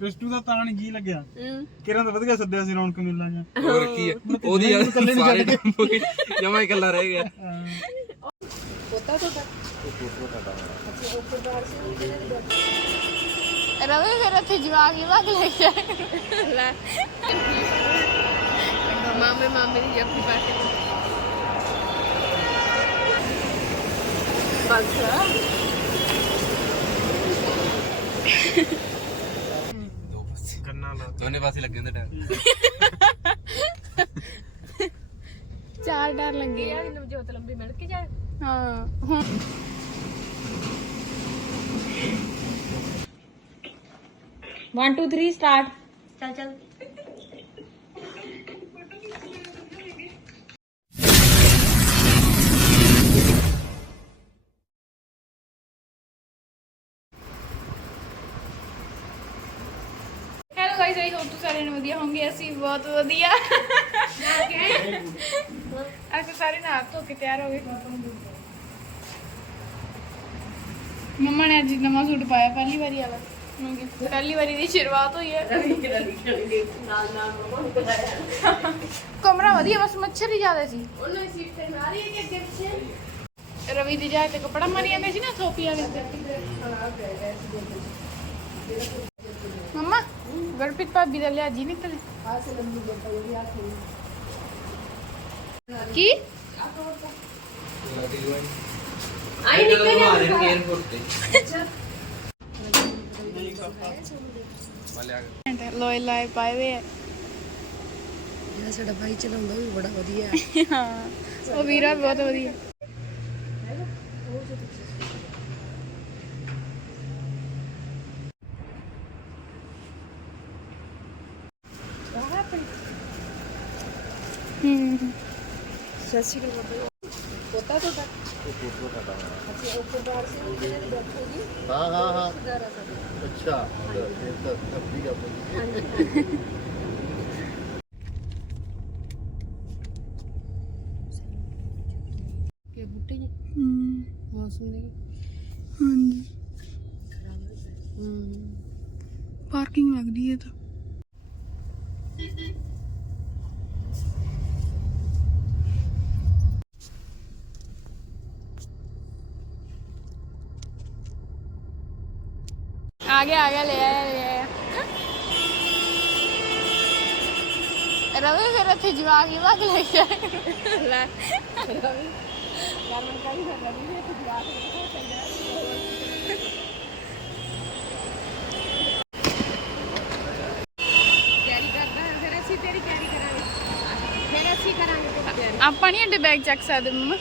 ਪਿਸਟੂ ਦਾ ਤਾਂ ਨਹੀਂ ਜੀ ਲੱਗਿਆ। ਹੂੰ। ਕਿਰਨ ਤਾਂ ਵਧੀਆ ਸੱਦਿਆ ਸੀ ਰੌਣਕ ਮੇਲਾ ਜਾਂ ਹੋਰ ਕੀ ਹੈ ਉਹਦੀ ਯਾਰ ਸਾਰੇ ਜਮਾ ਹੀ ਇਕੱਲਾ ਰਹਿ ਗਿਆ। ਪੋਤਾ ਤੋਂ ਰਵੇ ਫਿਰ ਇੱਥੇ ਜਵਾਕ ਹੀ ਵਗ ਲੈ ਜਾ ਲੈ। ਮਾਮੇ ਮਾਮੇ ਦੀ ਜੱਫੀ ਪਾ ਕੇ ਬਸ। ਦੋ ਪਾਸੇ ਲਾ ਦੋਨੇ ਪਾਸੇ ਲੱਗੇ ਹੁੰਦੇ ਟਾਈਮ ਚਾਰ ਡਰ ਲੱਗੇ ਯਾਰ ਨਵਜੋਤ ਲੰਬੀ ਮਿਲ ਕੇ ਜਾ ਹਾਂ ਹੁਣ One, two, three, start. ਚੱਲ ਚੱਲ ਵਧੀਆ ਹੋਵੋਗੇ ਅਸੀਂ ਬਹੁਤ ਵਧੀਆ। ਅਸੀਂ ਸਾਰੇ ਨਹਾ ਧੋ ਕੇ ਤਿਆਰ ਹੋ ਗਏ। ਮੰਮਾ ਨੇ ਅੱਜ ਨਵਾਂ ਸੂਟ ਪਾਇਆ, ਪਹਿਲੀ ਵਾਰੀ ਵਾਲਾ। ਮੰਗੀ ਪਹਿਲੀ ਵਾਰੀ ਦੀ ਸ਼ੁਰੂਆਤ ਹੋਈ ਹੈ। ਕਮਰਾ ਵਧੀਆ, ਬਸ ਮੱਛਰ ਹੀ ਜ਼ਿਆਦਾ ਸੀ। ਰਵੀ ਦੀ ਜਾਏ ਤੇ ਕੱਪੜਾ ਮਾਰੀ ਜਾਂਦੇ ਸੀ ਨਾ ਥੋਪੀ ਵਾਲੇ ਤੇ ਗਰਪਿਤ ਭਾਬੀ ਦਾ ਲਿਆ ਜੀ ਨਿਕਲੇ। ਕੀ? ਆਈ ਨਿਕਲ ਜਾ 에어ਪੋਰਟ ਤੇ ਵਾਲੇ ਆ ਗਏ ਲੋਏ ਲਾਏ ਪਾਏ ਵੇ ਆ। ਜਿਹੜਾ ਸਾਡਾ ਭਾਈ ਚਲਾਉਂਦਾ ਉਹ ਵੀ ਬੜਾ ਵਧੀਆ। ਹੈ ਹਾਂ ਉਹ ਵੀਰਾ ਵੀ ਬਹੁਤ ਵਧੀਆ। ਸਤਿ ਸ਼੍ਰੀ ਅਕਾਲ ਬਾਬਾ ਪੋਤਾ ਤੁਹਾਡਾ ਅੱਛਾ ਉਹ ਸਰਦਾਰ ਸਿੰਘ ਜੀ ਦੀ ਡੈਥ ਹੋ। ਗਈ ਹਾਂ ਹਾਂ ਹਾਂ ਸਰਦਾਰ ਆ ਸਾਡਾ ਅੱਛਾ ਇਹ ਤਾਂ ਸਭੀ ਗੱਲ ਹਾਂਜੀ। ਕੇ ਬੁੱਟੇ ਜੀ ਹੂੰ ਮੌਸਮ ਦੇ ਹਾਂਜੀ ਹੂੰ। ਪਾਰਕਿੰਗ ਲੱਗਦੀ ਹੈ ਤਾਂ। गया आ गया ले आया ले आया रवि फिर ਇੱਥੇ ਜਵਾਕ ਹੀ ਵਗ ਲੈ ਗਿਆ ਲੈ ਤਿਆਰੀ ਕਰਦਾ ਹੈ, ਫਿਰ ਅਸੀਂ ਤੇਰੀ ਤਿਆਰੀ ਕਰਾਂਗੇ ਫਿਰ ਅਸੀਂ ਕਰਾਂਗੇ ਤੇਰੀ ਤਿਆਰੀ ਆਪਾਂ ਨਹੀਂ ਅੱਡੇ ਬੈਗ ਚੱਕ ਸਕਦੇ ਮੰਮਾ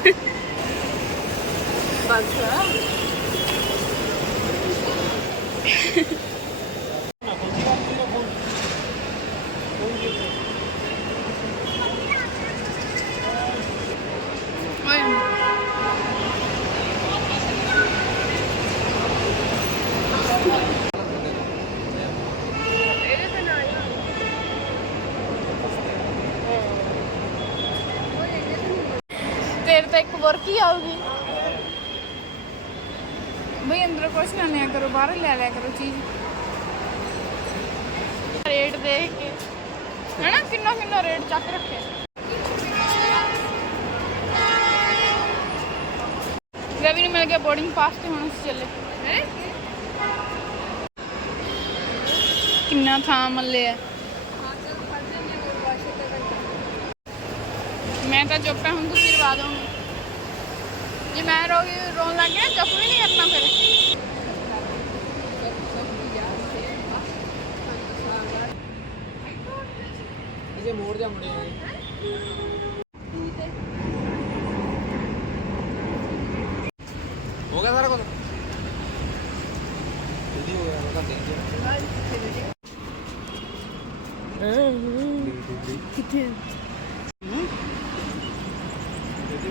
많더라. ਕਰੋ, ਬਾਹਰ ਲੈ ਲਿਆ ਕਰੋ ਚੀਜ਼। ਰੇਟ ਦੇਖ ਕੇ। ਹੈਨਾ, ਕਿੰਨਾ ਕਿੰਨਾ ਰੇਟ ਚੱਕ ਰੱਖਿਆ। ਰਵੀ ਨੂੰ ਮਿਲ ਗਿਆ ਬੋਰਡਿੰਗ ਪਾਸ ਤੇ ਹੁਣ ਅਸੀਂ ਚੱਲੇ। ਹੈ? ਕਿੰਨਾ ਥਾਂ ਮੱਲੇ ਆ। ਮੈਂ ਤਾਂ ਚੁੱਪ ਹਾਂ ਹੁਣ ਤੁਸੀਂ ਰਵਾ ਦੋਗੇ। ਜੇ ਮੈਂ ਰੋਗੀ ਰੋਣ ਲੱਗ ਗਿਆ, ਚੁੱਪ ਵੀ ਨਹੀਂ ਕਰਨਾ ਫਿਰ। ਇਹ ਮੋੜ ਜਾ ਮੁੜੇ ਹੋ ਗਿਆ ਸਾਰਾ ਕੁਝ ਜਲਦੀ ਹੋ ਗਿਆ ਤਾਂ ਦੇਖ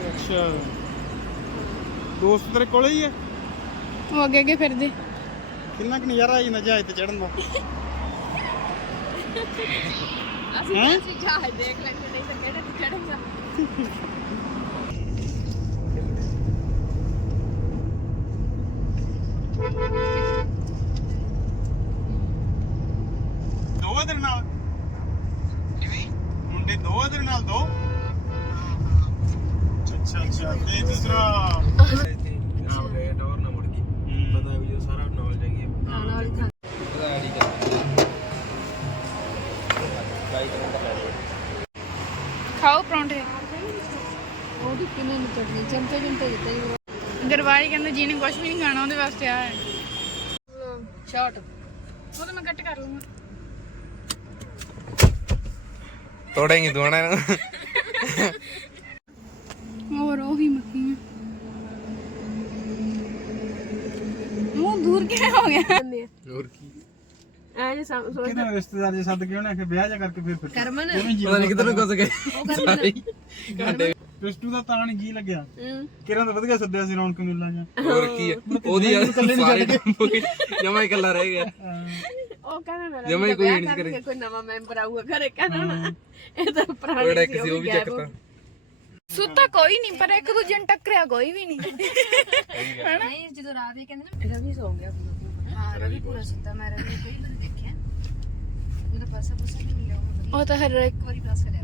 ਅੱਛਾ। ਦੋਸਤ ਤੇਰੇ ਕੋਲੇ ਹੀ ਹੈ ਉਹ ਅੱਗੇ ਅੱਗੇ ਫਿਰਦੇ। ਕਿੰਨਾ ਕੁ ਨਜ਼ਾਰਾ ਆ ਜਾਂਦਾ ਜਹਾਜ਼ ਤੇ ਚੜਨ ਦਾ? ਅਸੀਂ ਹੈਂ? ਅਸੀਂ ਜਹਾਜ਼ ਦੇਖ ਲੈਂਦੇ ਨਹੀਂ ਤਾਂ ਕਿਹੜੇ ਤੇ ਚੜ੍ਹੇਗਾ ਦੋ ਆ ਤੇਰੇ ਨਾਲ ਕਿਵੇਂ ਮੁੰਡੇ ਦੋ ਆ ਤੇਰੇ ਨਾਲ ਦੋ ਅੱਛਾ ਅੱਛਾ ਤੇ ਦੂਸਰਾ ਨਾ ਬਰੇ ਟੌਰ ਨਾ ਮੁੜ ਗਈ ਪਤਾ ਵੀ ਜੋ ਸਾਰਾ ਨੌਲੇਜ ਹੈਗੀ ਹੈ ਪਤਾ ਆੜੀ ਕਰ ਬਾਈ ਕਰਨ ਦਾ ਲੈ ਖਾਓ ਪਰੌਂਠੇ ਉਹਦੀ ਕਿੰਨੇ ਨੂੰ ਚੜਨੀ ਚਮਚੇ ਚਮਚੇ ਦਿੱਤੇ ਜੀ ਜਿਹਨੇ ਕੁਝ ਵੀ ਨਹੀਂ ਖਾਣਾ ਉਹਦੇ ਵਾਸਤੇ ਆ ਸ਼ਾਰਟ ਉਹ ਤਾਂ ਮੈਂ ਕੱਟ ਕਰ ਲੂੰਗਾ ਤੋੜेंगे ਦੋਣਾ ਨੂੰ ਹੋਰ ਉਹ ਵੀ ਮੱਕੀਆਂ ਮੂੰਹ ਦੂਰ ਕਿਵੇਂ ਹੋ ਗਿਆ? ਲੰਮੇ ਕੀ? ਐ ਜੇ ਸਮ- ਸੋਚ ਰਿਸ਼ਤੇਦਾਰ ਜੇ ਸੱਦ ਕੇ ਉਹਨੇ ਆਖਿਆ ਵਿਆਹ ਜਾ ਕਰਕੇ ਫਿਰ ਕਰਮਨ। ਪਤਾ ਨਹੀਂ ਕਿੱਧਰ ਨੂੰ ਗੁੱਸ ਗਏ। ਸਾਰੇ ਘਾਟੇ ਪਲੱਸ 2 ਦਾ ਤਾਂ ਨਹੀਂ ਜੀ ਲੱਗਿਆ। ਕਿਰਨ ਦਾ ਵਧੀਆ ਸੱਦਿਆ ਸੀ ਰੌਣਕ ਮੇਲਾ ਜਾਂ ਹੋਰ ਕੀ ਹੈ ਉਹਦੀ ਯਾਰ ਸਾਰੇ ਜਮਾ ਹੀ ਇਕੱਲਾ ਰਹਿ ਗਿਆ। ਉਹ ਕਹਿੰਦਾ ਮੇਰਾ ਜਮਾ ਹੀ ਕੋਈ ਨਹੀਂ ਕਰੇ ਕੋਈ ਨਵਾਂ ਮੈਂਬਰ ਆਊਗਾ ਘਰੇ ਕਹਿੰਦਾ ਇਹ ਤਾਂ ਪੁਰਾਣੀ ਸੀ ਉਹ ਵੀ ਚੱਕਦਾ ਸੁੱਤਾ ਕੋਈ ਨਹੀਂ ਪਰ ਇੱਕ ਦੂਜੇ ਨੂੰ ਟੱਕਰਿਆ ਕੋਈ ਵੀ ਨਹੀਂ। ਨਹੀਂ ਜਦੋਂ ਰਾਤ ਹੀ ਕਹਿੰਦੇ ਨਾ ਰਵੀ ਸੌ ਗਿਆ ਹਾਂ ਰਵੀ ਪੂਰਾ ਸੁੱਤਾ ਮੈਂ ਰਵੀ ਕੋਈ ਨਹੀਂ ਦੇਖਿਆ। ਉਹਦਾ ਪਾਸਾ ਪੁੱਛ ਵੀ ਨਹੀਂ ਉਹ ਤਾਂ ਹਰ ਇੱਕ ਵਾਰੀ ਪਾਸ ਕਰਿਆ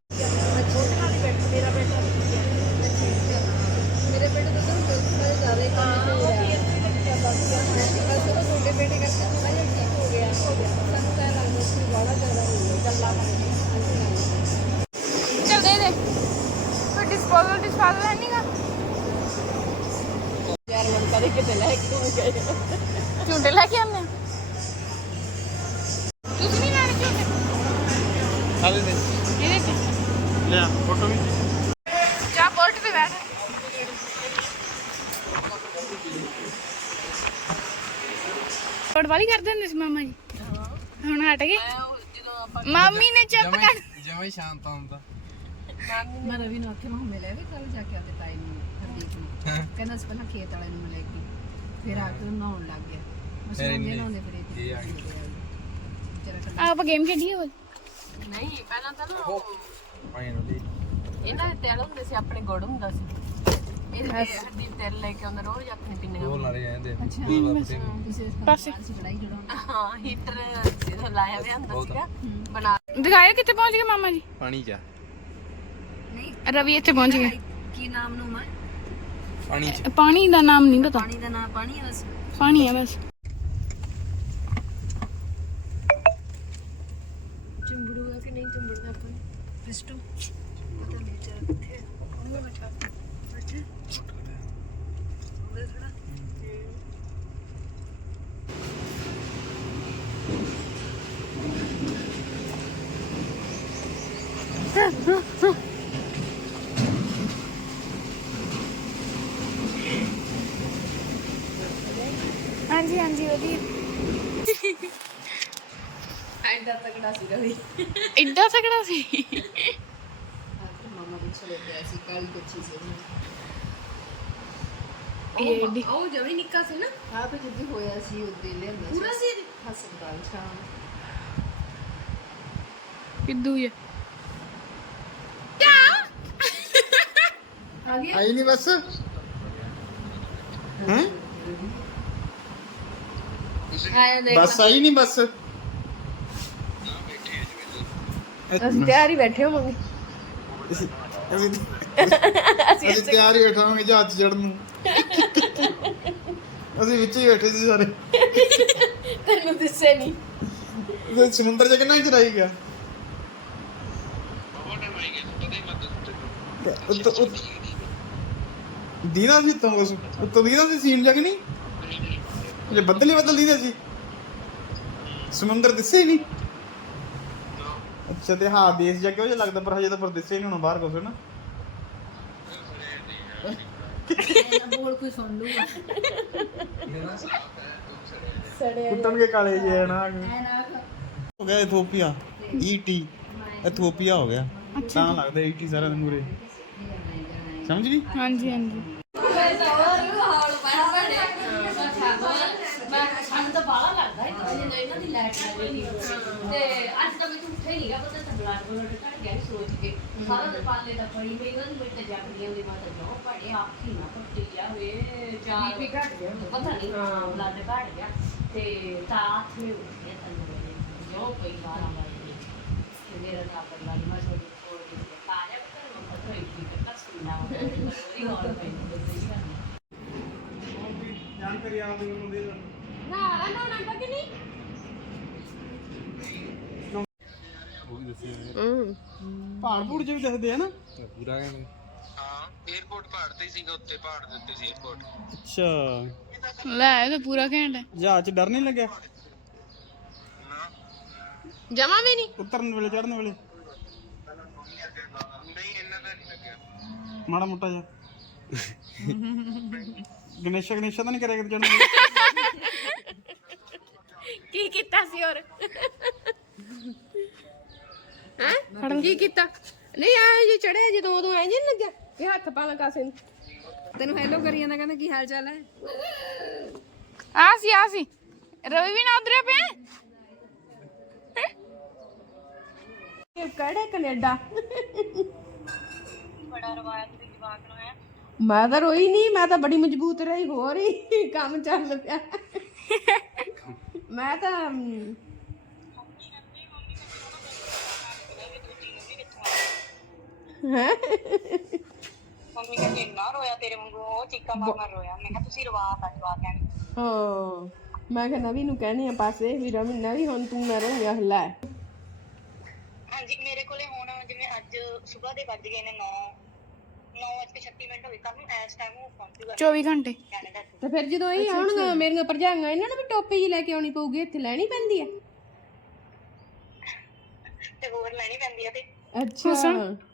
ਕਿਤੇ ਲੈ ਕੇ ਘੁੰਮ ਗਏ ਝੁੰਡੇ ਲੈ ਕੇ ਆਉਂਦੇ ਤੁਸੀਂ ਵਾਲੀ ਕਰ ਦਿੰਦੇ ਸੀ ਮਾਮਾ ਜੀ? ਹੁਣ ਹਟ ਗਏ? ਮਾਮੀ ਨੇ ਚੁੱਪ ਕਰ ਜਿਵੇਂ ਸ਼ਾਂਤ ਆਉਂਦਾ ਮੈਂ ਰਵੀ ਨੂੰ ਆਖਿਆ ਮੈਂ ਮਿਲਿਆ ਵੀ ਕੱਲ ਜਾ ਕੇ ਆਦੇ ਤਾਈ ਨੂੰ ਕਹਿੰਦਾ ਅਸੀਂ ਪਹਿਲਾਂ ਖੇਤ ਵਾਲੇ ਨੂੰ ਮਿਲੇ ਫਿਰ ਗੇਮ ਖੇਡੀਏ ਹੋਰ ਨਹੀਂ ਪਹਿਲਾਂ ਤਾਂ ਨਾ ਉਹ ਫਾਈਨਲ ਦੀ। ਇਹਨਾਂ ਦੇ ਤੇਲ ਹੁੰਦੇ ਸੀ ਆਪਣੇ ਗੁੜ ਹੁੰਦਾ ਸੀ। ਇਹ ਹਰਦੀਪ ਤੇਲ ਲੈ ਕੇ ਆਉਂਦਾ ਰੋਜ਼ ਆਪਣੇ ਪਿੰਨੀਆਂ ਬੋਲ ਨਾਲ ਜਾਂਦੇ ਅੱਛਾ। ਪਾਸੇ ਸੀ ਬੜਾਈ ਹਾਂ ਹੀਟਰ ਜਿਹੜਾ ਲਾਇਆ ਹੋਇਆ ਹੁੰਦਾ ਸੀਗਾ ਬਣਾ ਦਿਖਾਇਆ ਕਿੱਥੇ ਪਹੁੰਚ ਗਏ ਮਾਮਾ ਜੀ। ਪਾਣੀ ਜਾ ਨਹੀਂ। ਰਵੀ ਇੱਥੇ ਪਹੁੰਚ ਗਏ। ਕੀ ਨਾਮ ਨੂੰ ਮੈਂ? ਪਾਣੀ ਚ ਪਾਣੀ ਦਾ ਨਾਮ ਨਹੀਂ ਪਤਾ ਪਾਣੀ ਦਾ ਨਾਂ ਪਾਣੀ ਹੈ ਬਸ ਪਾਣੀ ਹੈ ਬਸ ਚੁੰਬੜੂਗਾ ਕਿ ਨਹੀਂ ਚੁੰਬੜਦਾ ਆਪਾਂ ਨੂੰ ਪਿਸਟੂ ਪਤਾ ਨਹੀਂ ਵਿਚਾਰਾ ਕਿੱਥੇ ਹੈ ਉਹਨੂੰ ਬੈਠਾ ਬੈਠਾ ਉਹਦੇ ਥੋੜਾ ਹਾਂਜੀ ਹਾਂਜੀ ਵਧੀਆ ਐਡਾ ਤਕੜਾ ਸੀਗਾ ਵੀ ਇੱਡਾ ਤਕੜਾ ਸੀ। ਮਾਮਾ ਦੇ ਚਲੇ ਗਿਆ ਸੀ ਕਾਲੀ ਕੱਚੀ ਸੀ ਇਹ ਏਡੀ ਉਹ ਜਮੀ ਨਿੱਕਾ ਸੀ ਨਾ। ਹਾਂ ਤੇ ਜਿੱਦੀ ਹੋਇਆ ਸੀ ਉਹਦੇ ਲਿਆਂਦਾ ਸੀ। ਪੂਰਾ ਸੀ ਹਸਪਤਾਲ ਸ਼ਾਮ ਕਿੱਦੂ ਹੈ ਆ। ਗਿਆ? ਆਈ ਨਹੀਂ ਬਸ। ਹੈ। ਆਇਆ ਦੇਖ। ਬਸ ਆਈ ਨਹੀਂ ਬਸ। ਅਸੀਂ ਤਿਆਰ ਹੀ ਬੈਠੇ ਹੋਵਾਂਗੇ। ਅਸੀਂ ਅਸੀਂ ਤਿਆਰ ਹੀ ਬੈਠਾਂਗੇ ਜਹਾਜ਼ 'ਚ ਚੜਨ ਨੂੰ। ਅਸੀਂ ਵਿੱਚ ਹੀ ਬੈਠੇ ਸੀ ਸਾਰੇ। ਤੈਨੂੰ ਦਿਸੇ ਨਹੀਂ। ਤੇ ਸਮੁੰਦਰ 'ਚ ਕਿੰਨਾ ਚੜਾਈ ਗਿਆ। ਦੀਦਾ ਸੀ ਤਾਂ ਉਸ ਉੱਤੋਂ ਦੀਦਾ ਸੀ ਸੀਨ ਜਗ ਨਹੀਂ? ਜੇ ਬੱਦਲ ਹੀ ਬੱਦਲ ਦੀਦਾ ਸੀ। ਸਮੁੰਦਰ ਦਿਸੇ ਨਹੀਂ। ਅੱਛਾ ਤੇ ਹਾਂ ਦੇਸ਼ ਜਾ ਕੇ ਉਹ ਜਿਹਾ ਲੱਗਦਾ ਪਰ ਹਜੇ ਤਾਂ ਪਰ ਦਿਸੇ ਨਹੀਂ ਹੁਣ ਬਾਹਰ ਕੁਛ ਨਾ? ਬੋਲ ਕੋਈ ਸੁਣ ਲੂਗਾ ਸੜੇ ਕੁੱਟਣ ਕੇ ਕਾਲੇ ਜੇ ਨਾ? ਐ ਨਾ ਹੋ ਗਿਆ ਇਥੋਪੀਆ ਈਟੀ ਇਥੋਪੀਆ ਹੋ ਗਿਆ। ਤਾਂ ਲੱਗਦਾ ਈਟੀ ਸਾਰਾ ਦਿਨ ਮੂਰੇ ਸਮਝ ਗਈ? ਹਾਂਜੀ ਹਾਂਜੀ। ਸਾਨੂੰ ਤਾਂ ਬਾਹਲਾ ਲੱਗਦਾ ਹੈ ਦੀ ਲਾਈਟ ਲੱਗੀ ਤੇ ਅੱਜ ਤਾਂ ਮੈਨੂੰ ਉੱਠੇ ਨਹੀਂਗਾ ਪਤਾ ਤਾਂ ਬਲਾਡ ਬਲੋਡ ਘਟ ਗਿਆ ਸੀ ਸੋਚ ਕੇ। ਸਾਰਾ ਦਿਨ ਪਾਲੇ ਦਾ ਪੜੀ ਮੇਰੀ ਗੱਲ ਮਿੰਟ ਜਾਗਦੀਆਂ ਦੀ ਮਾਤਾ ਜੋ ਪੜੇ ਆਖੀ ਨਾ ਪੱਟੀ ਜਾਵੇ ਚਾਰ ਵੀ ਘਟ ਗਿਆ ਪਤਾ ਨਹੀਂ ਬਲੱਡ ਘਟ ਗਿਆ। ਤੇ ਤਾਂ ਆਥੇ ਉੱਠ ਗਿਆ ਵੇਲੇ ਜੋ ਕੋਈ ਵਾਰ ਆ ਤੇ ਮੇਰਾ ਤਾਂ ਪਰ ਲੱਗ ਮੈਂ ਛੋੜੀ ਛੋੜੀ ਪਾਇਆ ਪਰ ਮੈਂ ਪਤਾ ਹੀ ਕਿ ਕੱਟ ਸੁਣਾ ਉਹਦੀ ਹੋਰ ਨਹੀਂ ਜਾਣਕਾਰੀ ਆਉਂਦੀ ਨੂੰ ਦੇ? ਨਾ ਨਾ ਨਾ ਉਹ ਵੀ ਦੱਸਿਆ ਹੋਇਆ। ਪਹਾੜ ਪੂੜ ਜਿਵੇਂ ਦਿਖਦੇ ਆ ਨਾ? ਪੂਰਾ ਐਨ। ਹਾਂ 에어ਪੋਰਟ ਪਹਾੜ ਤੇ ਸੀਗਾ ਉੱਤੇ ਪਹਾੜ ਦੇ ਉੱਤੇ ਸੀ 에어ਪੋਰਟ ਅੱਛਾ। ਲੈ ਇਹ ਤਾਂ ਪੂਰਾ ਘੈਂਟ ਹੈ। ਜਹਾਜ਼ 'ਚ ਡਰ ਨਹੀਂ ਲੱਗਿਆ? ਜਮਾ ਵੀ ਨਹੀਂ। ਉਤਰਨ ਵੇਲੇ ਚੜਨ ਵੇਲੇ? ਮਾੜਾ ਮੋਟਾ ਜਿਹਾ। ਗਣੇਸ਼ਾ ਗਣੇਸ਼ਾ ਤਾਂ ਨਹੀਂ ਕਰਿਆ ਕਿਤੇ ਕੀ ਕੀਤਾ ਸੀ ਹੋਰ? ਹੈ? ਕੀ ਕੀਤਾ? ਨਹੀਂ ਆ ਜੇ ਚੜਿਆ ਜਦੋਂ ਉਦੋਂ ਐ ਨਹੀਂ ਲੱਗਿਆ? ਇਹ ਹੱਥ ਪਾਲਾ ਕਾਸੇ ਨੂੰ। ਤੈਨੂੰ ਹੈਲੋ ਕਰੀ ਜਾਂਦਾ ਕਹਿੰਦਾ ਕੀ ਹਾਲ ਚਾਲ ਹੈ? ਆ ਸੀ ਆ ਸੀ। ਰਵੀ ਵੀ ਨਾ ਉਧਰੇ ਪਿਆ? ਇਹ ਕਿਹੜੇ ਕੈਨੇਡਾ? ਬੜਾ ਰਵਾਇਤ ਦੀ ਜਵਾਕ ਨੂੰ ਹੈ? ਮੈਂ ਤਾਂ ਰੋਈ ਨਹੀਂ ਮੈਂ ਤਾਂ ਬੜੀ ਮਜ਼ਬੂਤ ਰਹੀ ਹੋਰ ਹੀ ਕੰਮ ਚੱਲ ਪਿਆ। ਮੈਂ ਤਾਂ ਹਮ, ਮੰਮੀ ਕਹਿੰਦੀ ਇੰਨਾ ਰੋਇਆ ਤੇਰੇ ਵਾਂਗੂ ਉਹ ਚੀਕਾਂ ਮਾਰ ਮਾਰ ਰੋਇਆ। ਮੈਂ ਕਿਹਾ ਤੁਸੀਂ ਰਵਾ ਤਾ ਜਵਾਕ ਕਹਿੰਦੀ ਹਾਂ ਮੈਂ ਕਿਹਾ ਨਵੀ ਨੂੰ ਕਹਿਣੀ ਆ ਪਾਸੇ ਵੀ ਰਵੀ ਨਵੀ ਹੁਣ ਤੂੰ ਨਾ ਰਹੀ ਲੈ। ਹਾਂਜੀ ਮੇਰੇ ਕੋਲੇ ਹੁਣ ਜਿਵੇਂ ਅੱਜ ਸਵੇਰ ਦੇ ਵੱਜ ਗਏ ਨੇ 9 9:36 ਮਿੰਟ ਹੋਏ ਕੱਲ ਨੂੰ ਇਸ ਟਾਈਮ ਉਹ ਪਹੁੰਚੂਗਾ। 24 ਘੰਟੇ। ਕੈਨੇਡਾ ਤੇ ਫਿਰ ਜਦੋਂ ਇਹ ਆਉਣਗਾ ਮੇਰੀਆਂ ਭਰਜਾਈਆਂ ਇਹਨਾਂ ਨੂੰ ਵੀ ਟੋਪੀ ਜੀ ਲੈ ਕੇ ਆਉਣੀ ਪਊਗੀ ਇੱਥੇ ਲੈਣੀ ਪੈਂਦੀ ਆ? ਤੇ ਹੋਰ ਲੈਣੀ ਪੈਂਦੀ ਆ ਤੇ ਅੱਛਾ।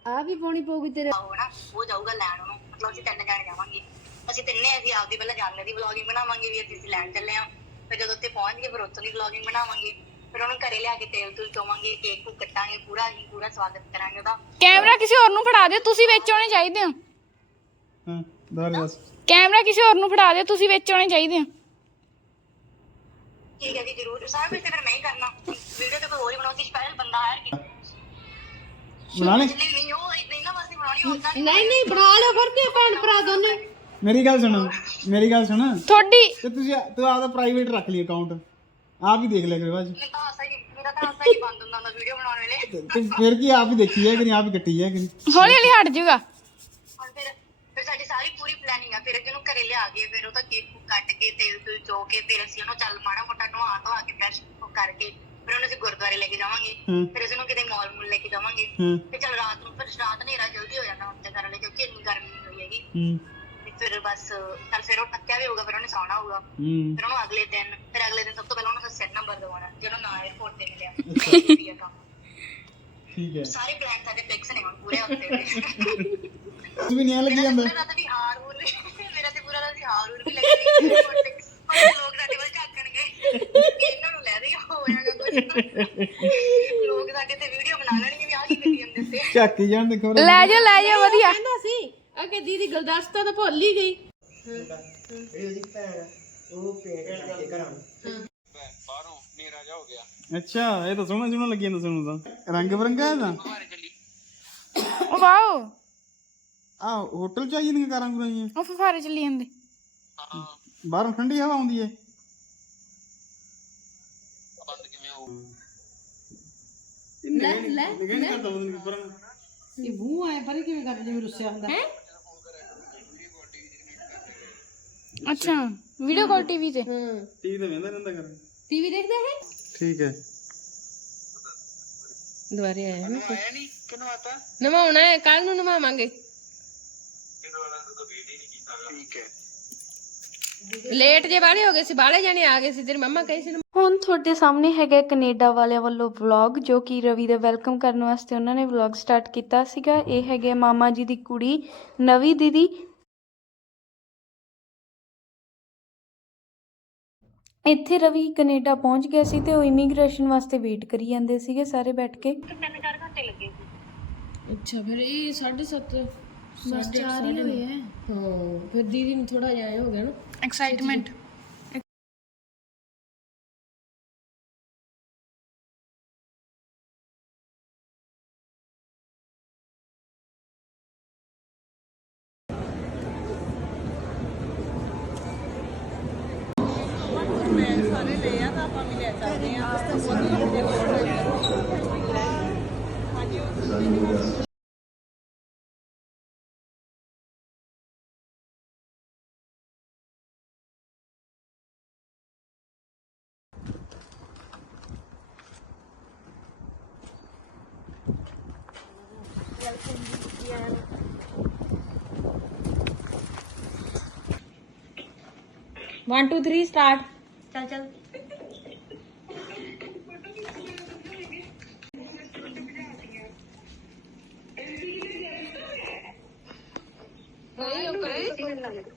ਆ ਵੀ ਪਾਉਣੀ ਪਊਗੀ ਤੇਰੇ। ਉਹ ਜਾਊਗਾ ਲੈਣ ਉਹਨੂੰ ਮਤਲਬ ਅਸੀਂ ਤਿੰਨ ਜਾਣੇ ਜਾਵਾਂਗੇ। ਅਸੀਂ ਤਿੰਨੇ ਅਸੀਂ ਆਪਦੀ ਪਹਿਲਾਂ ਜਾਣਨੇ ਦੀ ਵਲੌਗਿੰਗ ਬਣਾਵਾਂਗੇ ਵੀ ਅਸੀਂ ਲੈਣ ਚੱਲੇ ਆ ਫਿਰ ਜਦੋਂ ਉੱਥੇ ਪਹੁੰਚ ਗਏ ਫਿਰ ਉੱਥੋਂ ਦੀ ਵਲੌਗਿੰਗ ਬਣਾਵਾਂਗੇ। ਫਿਰ ਉਹਨੂੰ ਘਰੇ ਲਿਆ ਕੇ ਤੇਲ ਤੂਲ ਚੋਵਾਂਗੇ ਕੇਕ ਕੁ ਕੱਟਾਂਗੇ ਪੂਰਾ ਅਸੀਂ ਪੂਰਾ ਸਵਾਗਤ ਕਰਾਂਗੇ ਉਹਦਾ। ਕੈਮਰਾ ਕਿਸੇ ਹੋਰ ਨੂੰ ਫੜਾ ਦਿਓ ਤੁਸੀਂ ਵਿੱਚ ਆਉਣੇ ਚਾਹੀਦੇ ਹੋ। ਹਾਂ ਦੱਸ। ਕੈਮਰਾ ਕਿਸੇ ਹੋਰ ਨੂੰ ਫੜਾ ਦਿਓ ਤੁਸੀਂ ਵਿੱਚ ਆਉਣੇ ਚਾਹੀਦੇ ਹੋ। ਠੀਕ ਹੈ ਜੀ ਜ਼ਰੂਰ। ਸਾਰਾ ਕੁਝ ਫਿਰ ਮੈਂ ਹੀ ਕਰਨਾ। ਵੀਡੀਓ ਤੇ ਕੋਈ ਹੋਰ ਹੀ ਬਣਾਉਂਦੀ ਸਪੈਸ਼ਲ ਬੰਦਾ ਹੈ ਕਿ ਬਣਾ ਲੈ ਨਹੀਂ ਨਹੀਂ ਉਹ ਇਹਨਾਂ ਵਾਸਤੇ ਬਣਾਉਣੀ ਹੁੰਦਾ ਨਹੀਂ ਨਹੀਂ ਨਹੀਂ ਬਣਾ ਲਿਓ ਫਿਰ ਕੇ ਭੈਣ ਭਰਾ ਦੋਨੇ। ਮੇਰੀ ਗੱਲ ਸੁਣ ਮੇਰੀ ਗੱਲ ਸੁਣ। ਤੁਹਾਡੀ ਤੇ ਤੁਸੀਂ ਤੂੰ ਆਪਦਾ ਪ੍ਰਾਈਵੇਟ ਰੱਖ ਲਈ ਅਕਾਊਂਟ ਆਪ ਹੀ ਦੇਖ ਲਿਆ ਕਰੇ ਬਾਜੀ ਮੈਂ ਤਾਂ ਸਹੀ ਮੇਰਾ ਤਾਂ ਸਹੀ ਬੰਦ ਹੁੰਦਾ ਹੁੰਦਾ ਵੀਡੀਓ ਬਣਾਉਣ ਵੇਲੇ। ਤੇ ਫਿਰ ਕੀ ਆਪ ਹੀ ਦੇਖੀ ਹੈ ਕਿ ਨਹੀਂ ਆਪ ਹੀ ਕੱਟੀ ਹੈ ਕਿ ਨਹੀਂ? ਹੌਲੀ ਹੌਲੀ ਹਟ ਜਾਊਗਾ। ਹੁਣ ਫਿਰ ਫਿਰ ਸਾਡੀ ਸਾਰੀ ਪੂਰੀ ਪਲੈਨਿੰਗ ਆ ਫਿਰ ਉਹਨੂੰ ਘਰੇ ਲਿਆ ਕੇ ਫਿਰ ਉਹਦਾ ਕੇਕ ਕੂਕ ਕੱਟ ਕੇ ਤੇਲ ਤੂਲ ਚੋ ਕੇ ਫਿਰ ਅਸੀਂ ਉਹਨੂੰ ਚੱਲ ਮਾੜਾ ਮੋਟਾ ਨਵਾ ਧਵਾ ਕੇ ਫਰੈਸ਼ ਕਰਕੇ ਫਿਰ ਉਹਨੂੰ ਅਸੀਂ ਗੁਰਦੁਆਰੇ ਲੈ ਕੇ ਜਾਵਾਂਗੇ। ਫਿਰ ਅਸੀਂ ਉਹਨੂੰ ਕਿਤੇ ਮਾਲ ਮੂਲ ਲੈ ਕੇ ਜਾਵਾਂਗੇ। ਤੇ ਚਲ ਰਾਤ ਨੂੰ ਫਿਰ ਰਾਤ ਹਨੇਰਾ ਜਲਦੀ ਹੋ ਜਾਂਦਾ ਹੁੰਦਾ ਕਰਨ ਲਈ ਕਿਉਂਕਿ ਇੰਨੀ ਗਰਮੀ ਹੋਈ ਹੈਗੀ। ਤੇ ਫਿਰ ਬਸ ਚਲ ਫਿਰ ਉਹ ਥੱਕਿਆ ਵੀ ਹੋਊਗਾ ਫਿਰ ਉਹਨੇ ਸੌਣਾ ਹੋਊਗਾ। ਫਿਰ ਉਹਨੂੰ ਅਗਲੇ ਦਿਨ ਫਿਰ ਅਗਲੇ ਦਿਨ ਸਭ ਤੋਂ ਪਹਿਲਾਂ ਉਹਨੂੰ ਸੈੱਟ ਨੰਬਰ ਦਵਾਉਣਾ ਜਿਹੜਾ ਨਾ 에어ਪੋਰਟ ਤੇ ਮਿਲਿਆ ਠੀਕ ਹੈ। ਸਾਰੇ ਪਲਾਨ ਸਾਡੇ ਫਿਕਸ ਨੇ ਹੁਣ ਪੂਰੇ ਹਫ਼ਤੇ ਦੇ ਤੂੰ ਵੀ ਨਿਆ ਲੱਗੀ ਜਾਂਦਾ? ਮੇਰਾ ਤਾਂ ਵੀ ਹਾਰ ਹੂਰ ਵੀ ਮੇਰਾ ਤੇ ਪੂਰਾ ਤਾਂ ਵੀ ਹਾਰ ਹੂਰ ਵੀ ਲੱਗੇ ਲੋਕ ਸਾਡੇ ਵੱਲ ਝੱਕ ਇਹਨਾਂ ਨੂੰ ਲੈ ਦੇ ਹੋ ਜਾਗਾ ਕੁਝ ਲੋਕ ਸਾਡੇ ਤੇ ਵੀਡੀਓ ਬਣਾ ਲੈਣਗੇ ਵੀ ਆਹ ਕੀ ਕਰੀ ਜਾਂਦੇ ਤੇ ਝਾਕੀ ਜਾਣ ਦੇ ਖਬਰ ਲੈ ਜਾ ਲੈ ਜਾ ਵਧੀਆ। ਕਹਿੰਦਾ ਸੀ ਅਗੇ ਦੀਦੀ ਗੁਲਦਸਤਾ ਤਾਂ ਭੁੱਲ ਹੀ ਗਈ। ਬਾਹਰੋਂ ਨੇਰਾ ਜਾ ਹੋ ਗਿਆ ਅੱਛਾ ਇਹ ਤਾਂ ਸੋਹਣਾ ਸੋਹਣਾ ਲੱਗੀ ਜਾਂਦਾ ਸਾਨੂੰ ਤਾਂ। ਰੰਗ ਬਰੰਗਾ ਇਹਦਾ? ਉਹ ਵਾਓ। ਆ ਹੋਟਲ ਚ ਆਈ ਜਾਂਦੀਆਂ ਕਾਰਾਂ ਉਹ ਫੁਫਾਰੇ ਚੱਲੀ ਜਾਂਦੇ। ਬਾਹਰੋਂ ਠੰਡੀ ਹਵਾ ਆਉਂਦੀ ਹੈ। ਲੈ ਲੈ ਨਿਗਾਹ ਕਰਦਾ ਬੰਦ ਨਹੀਂ ਪਰਾਂ ਇਹ ਮੂੰਹ ਆਏ ਪਰੇ ਕਿਵੇਂ ਕਰ ਜਿਵੇਂ ਰੁੱਸਿਆ ਹੁੰਦਾ। ਹੈ? ਅੱਛਾ ਵੀਡੀਓ ਕਾਲ ਟੀਵੀ ਤੇ। ਹਾਂ। ਟੀਵੀ ਤੇ ਵੇਂਦਾ ਰਹਿੰਦਾ ਕਰ ਟੀਵੀ ਦੇਖਦਾ ਹੈ? ਠੀਕ ਹੈ। ਦੁਬਾਰੇ ਆਇਆ ਨਾ ਆਇਆ ਨਹੀਂ ਕਿਨੂੰ ਆਤਾ? ਨਵਾਉਣਾ ਹੈ ਕੱਲ ਨੂੰ ਨਵਾਵਾਂਗੇ। ਲੇਟ ਜੇ ਬਾਲੇ ਹੋ ਗਏ ਸੀ ਬਾਲੇ ਜਾਣੇ ਆ ਗਏ ਸੀ ਤੇਰੀ ਮੰਮਾ ਕਹੀ ਸੀ ਹੁਣ ਤੁਹਾਡੇ ਸਾਹਮਣੇ ਹੈਗਾ ਕੈਨੇਡਾ ਵਾਲਿਆਂ ਵੱਲੋਂ ਵਲੌਗ ਜੋ ਕਿ ਰਵੀ ਦਾ ਵੈਲਕਮ ਕਰਨ ਵਾਸਤੇ ਉਹਨਾਂ ਨੇ ਵਲੌਗ ਸਟਾਰਟ ਕੀਤਾ ਸੀਗਾ। ਇਹ ਹੈਗੇ ਮਾਮਾ ਜੀ ਦੀ ਕੁੜੀ ਨਵੀ ਦੀਦੀ। ਇੱਥੇ ਰਵੀ ਕੈਨੇਡਾ ਪਹੁੰਚ ਗਿਆ ਸੀ ਤੇ ਉਹ ਇਮੀਗ੍ਰੇਸ਼ਨ ਵਾਸਤੇ ਵੇਟ ਕਰੀ ਜਾਂਦੇ ਸੀਗੇ ਸਾਰੇ ਬੈਠ ਕੇ। ਅੱਛਾ ਫਿਰ ਇਹ 7:30 ਸਾਢੇ ਚਾਰ ਹੀ ਹੋਏ ਹੈ ਹਾਂ ਫਿਰ ਦੀਦੀ ਨੂੰ ਥੋੜਾ ਜਿਹਾ ਹੋ ਗਿਆ ਨਾ। excitement. One, two, three, start. ਚੱਲ ਚੱਲ ਕਰੇ